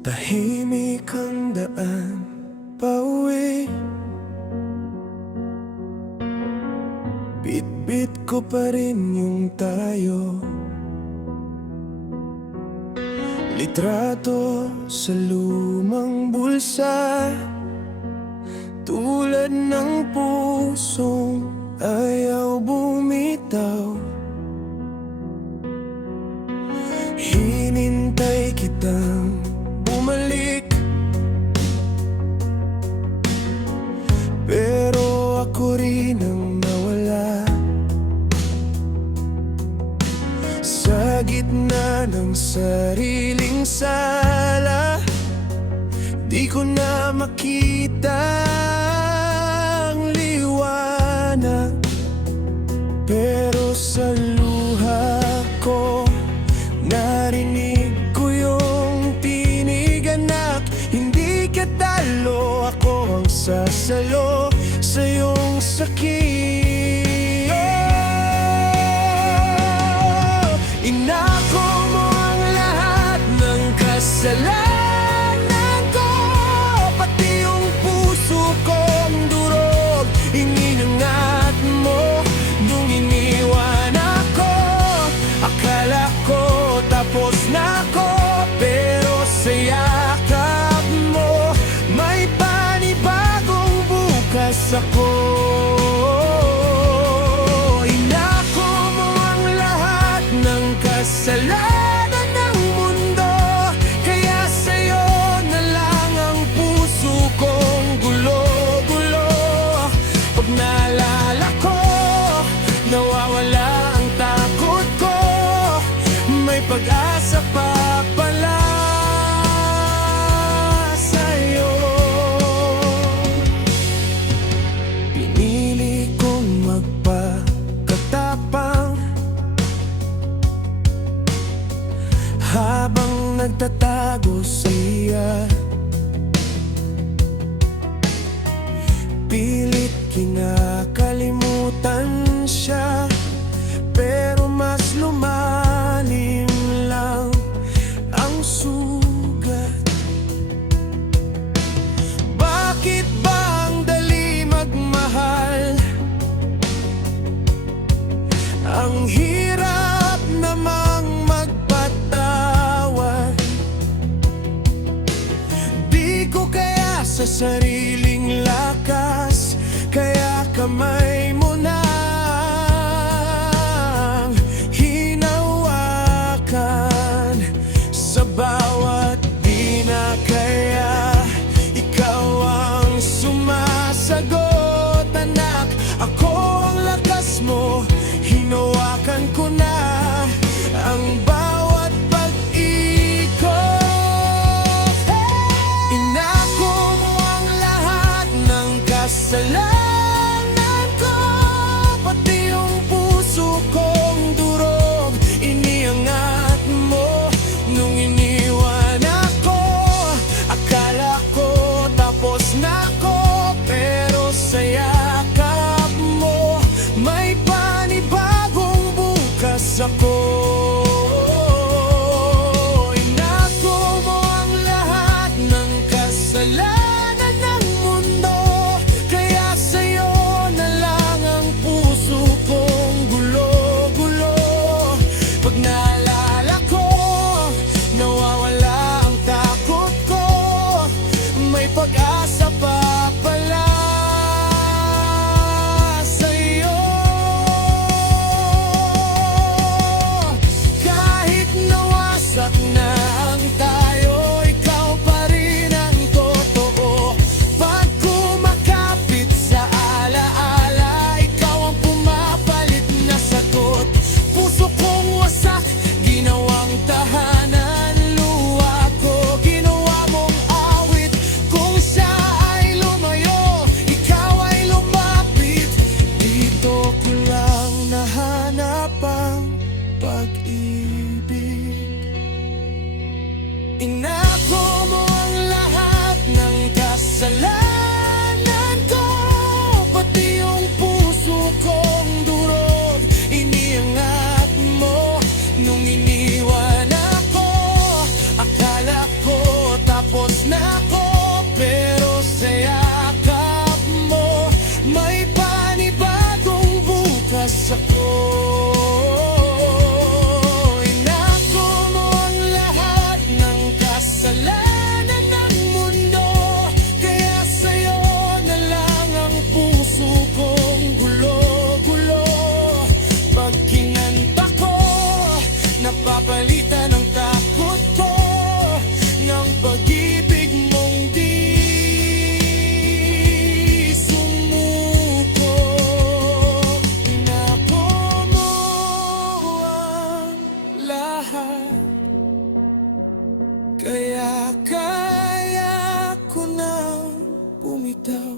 Tahimik ang daan pauwi, bitbit ko pa rin yung tayo. Litrato sa lumang bulsa, tulad ng pusong ayaw bumitaw. Hinintay kitang bumalik, pero ako rin ang nawala. Sa gitna ng sariling sala, di ko na makita ang liwanag. Pero sa luha ko, narinig ko yung tinig, anak. Hindi ka talo, ako ang sasalo sa iyong sakit. Inako mo ang lahat ng kasalanan ko, pati yung puso kong durog. Ininangat mo nung iniwan ako. Akala ko tapos na ako, pero sa yakap mo may panibagong bukas ako. Inako mo ang lahat ng kasalanan ng mundo, kaya sa'yo na lang ang puso kong gulo-gulo. Pag naalala ko, nawawala ang takot ko. May pag-asa pa pala sa'yo. Pinili kong magpakatapang habang nagtatago siya. Pilit kinakalimutan siya, pero mas lumalim lang ang sugat. Bakit ba ang dali magmahal? Ang hirap namang magpatawad. Di ko kaya sa sariling lakas, kaya kamay mo na sa bawat di na kaya. Ikaw ang sumasagot, anak. Ako ang lakas mo, hinawakan ko na ang bawat pag-ikot. Inako mo ang lahat ng kasalanan ko, pati yung puso kong durog. Iniangat mo nung iniwan ako. Akala ko tapos na ako, pero sa yakap mo may panibagong bukas ako. Inako mo ang lahat ng kasalanan ng mundo, kaya sa'yo na lang ang puso kong gulo-gulo. Pag naalala ko, nawawala ang takot ko. May pag-asa pa pala sa'yo. Kahit nawasak na ang tayo, ikaw pa rin ang totoo. Pag kumakapit sa alaala, ikaw ang pumapalit na sagot. Puso kong wasak, ginawang tahanan. Luha ko, ginawa mong awit. Kung siya ay lumayo, ikaw ay lumapit. Dito ko lang nahanap ang pag-ibig. Inako mo ang lahat ng kasalanan ko, pati yung puso kong durog. Iniangat mo nung iniwan ako. Akala ko bumitaw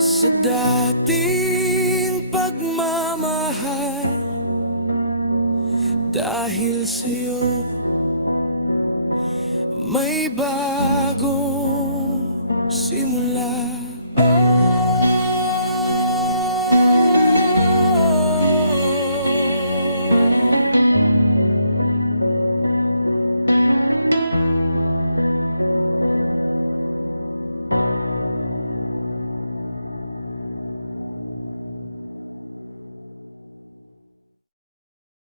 sa dating pagmamahal. Dahil sa'yo may bago